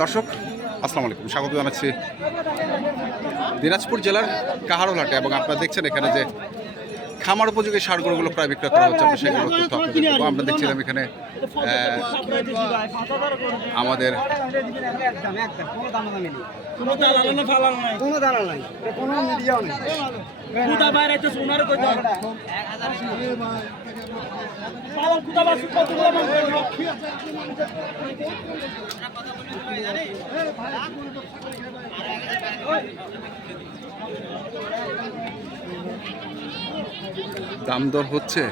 দর্শক আসসালামু আলাইকুম। স্বাগত জানাচ্ছি দিনাজপুর জেলার কাহারোলাটে এবং আপনারা দেখছেন এখানে যে খামার উপযোগী সার গরুগুলো প্রায় বিক্রয় করা হচ্ছে সেগুলো আমরা দেখছিলাম এখানে আমাদের একদম কোনো দাম দর হচ্ছে?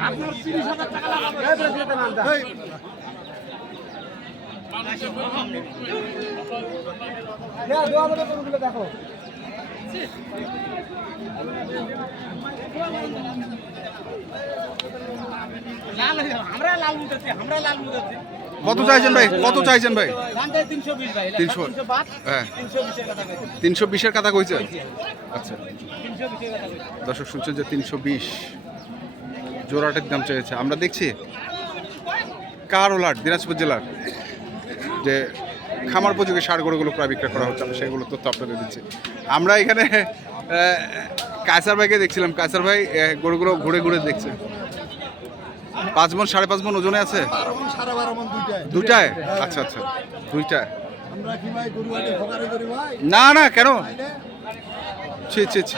আপনার তিরিশ হাজার টাকা দেখো। লাল আমরা লাল মুদাচ্ছি আমরা লাল মুদাচ্ছি কত চাইছেন ভাই? কত চাইছেন ভাই? গানটা 320 ভাই 300 300 হ্যাঁ। 320 এর কথা কইছি। তিনশো বিশের কথা কইছে? আচ্ছা। 320 এর দর্শক শুনছেন যে তিনশো বিশ জোড়াটার দাম চেয়েছে। আমরা দেখছি কার ওলাট দিনাজপুর জেলার? যে খামার উপযোগী সার গরুগুলো প্রায় বিক্রয় করা হচ্ছে আমরা সেগুলো তথ্য আপনাদের দিচ্ছি। আমরা এখানে কায়সার ভাইকে দেখছিলাম। কায়সার ভাই গরুগুলো ঘুরে ঘুরে দেখছে। পাঁচ মন, সাড়ে পাঁচ মন ওজনে আছে? দুইটায় আচ্ছা আচ্ছা। দুইটায়? না না, কেন? ছি ছি ছি।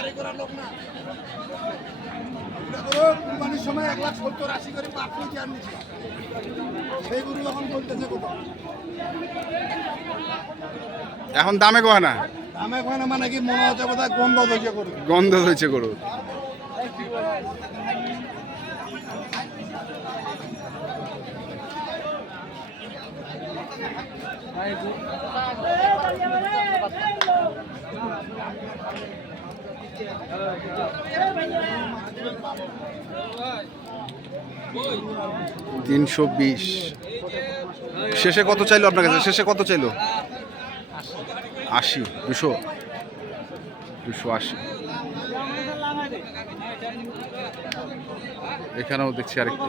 না সময় এক লাখ সত্তর আশি করে সেই গরু এখন বলতেছে কত এখন দামে কয় না? দামে ওখানে মানে কি মনে হচ্ছে বোধহয় গন্ধ হয়েছে গরু গন্ধ হয়েছে গরু তিনশো বিশ। শেষে কত চাইলো আপনার কাছে? শেষে কত চাইলো? আশি, দুশো। দুশো আশি। এখানেও দেখছি আরেকটি।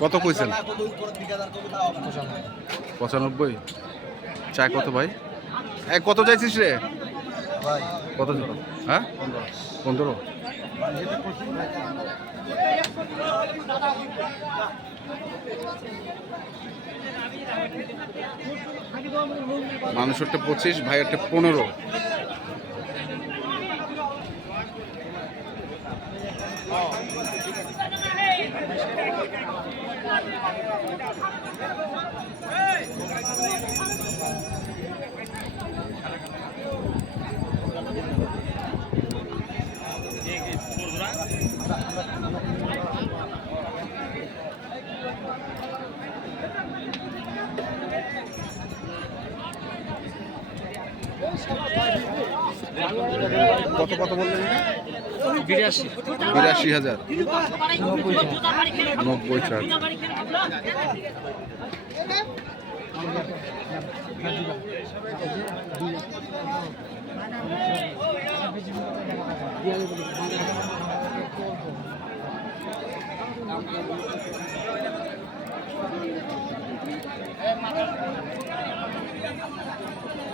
কত কইছেন? পঁচানব্বই। চায় কত ভাই? এ, কত চাইছিস রে? কত হ্যাঁ? পনেরো। মানুষেরটা পঁচিশ, ভাইয়েরটা পনেরো। Hey! কত কত বললেন বিরাশি। বিরাশি হাজার। নব্বই চার। Thank.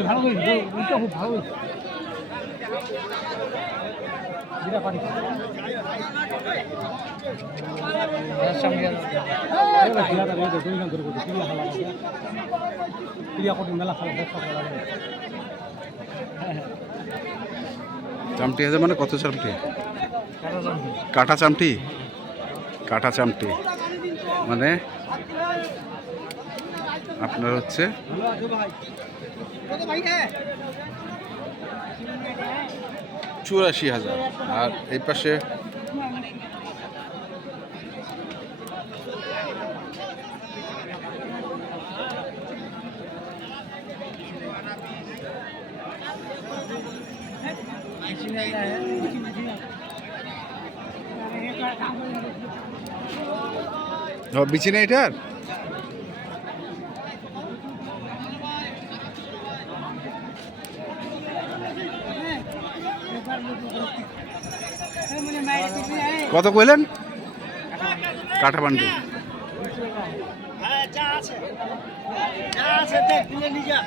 ভালো উল্টা খুব ভালো পারি ক্রিয়া করতে মেলা খারাপ ব্যবসা করা চামটি আছে মানে কত চামটি? কাটা চামটি? কাটা চামটি। মানে আপনার হচ্ছে চুরাশি হাজার। আর এই পাশে বিচি না এটার? কত কইলেন? কাঠা বান্ডি হ্যাঁ আছে। আছে দেখ নিয়ে নিয়ে যা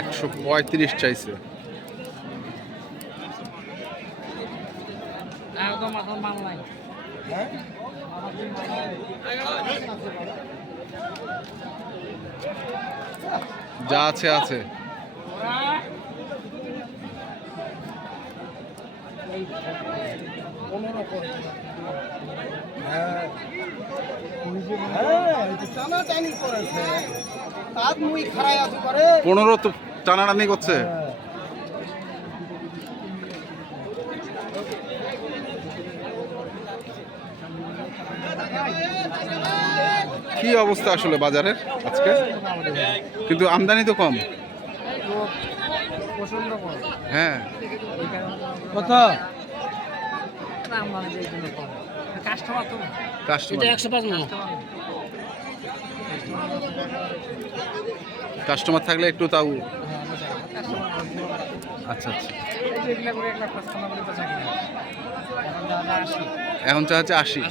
একশো পঁয়ত্রিশ চাইছে। নাই যা আছে আছে। হ্যাঁ পনেরো তো টানাটানি করছে। কি অবস্থা আসলে বাজারের আজকে? কিন্তু আমদানি তো কম। হ্যাঁ। কত? কাস্টমার। থাকলে একটু তাও আচ্ছা আচ্ছা। এখন চা হচ্ছে আশি।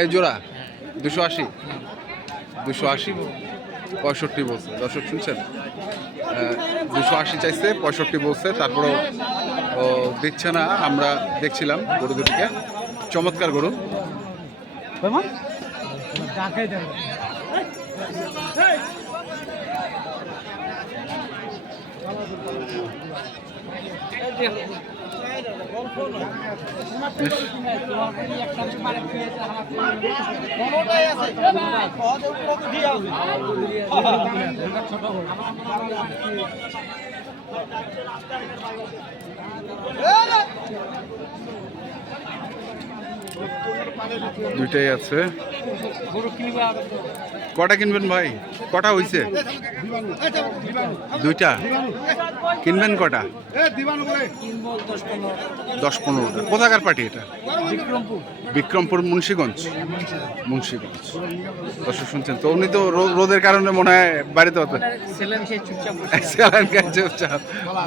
এই জোড়া। দুশো আশি। দুশো আশি পঁয়ষট্টি বলছে দর্শক শুনছেন? দুশো আশি চাইছে পঁয়ষট্টি বলছে তারপরেও ও দিচ্ছে না আমরা দেখছিলাম গরু দুটিকে। চমৎকার গরু। দেন কোনোটাই আছে কত উপরে তো দিয়ে আছে দুইটাই আছে। কটা কিনবেন ভাই? কটা হয়েছে দুইটা? কিনবেন কটা? দশ পনেরোটা কোথাকার পার্টি এটা? বিক্রমপুর মুন্সীগঞ্জ? মুন্সীগঞ্জ। দর্শক শুনছেন তো উনি তো রোদের কারণে মনে হয় বাড়িতে হতো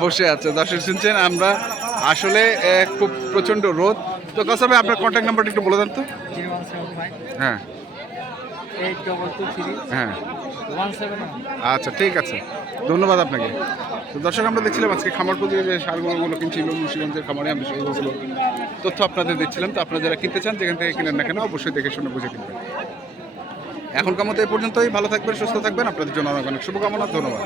বসে আছে। দর্শক শুনছেন আমরা আসলে খুব প্রচণ্ড রোদ। তো কাসাবে আপনার কন্ট্যাক্ট নাম্বারটা একটু বলে দেন তো। হ্যাঁ। হ্যাঁ। আচ্ছা ঠিক আছে। ধন্যবাদ আপনাকে। তো দর্শক, আমরা দেখছিলাম আজকে খামার প্রতি যে সারগুলোগুলো কিনছিল, মুন্সিগঞ্জের খামারে, আমরা সেইগুলো তথ্য আপনাদের দেখছিলাম। তো আপনারা যারা কিনতে চান, যেখান থেকে কিনেন না কেন, অবশ্যই দেখে শুনে বুঝে কিনবেন। এখনকার মতো এই পর্যন্তই। ভালো থাকবেন, সুস্থ থাকবেন। আপনাদের জন্য অনেক অনেক শুভকামনা। ধন্যবাদ।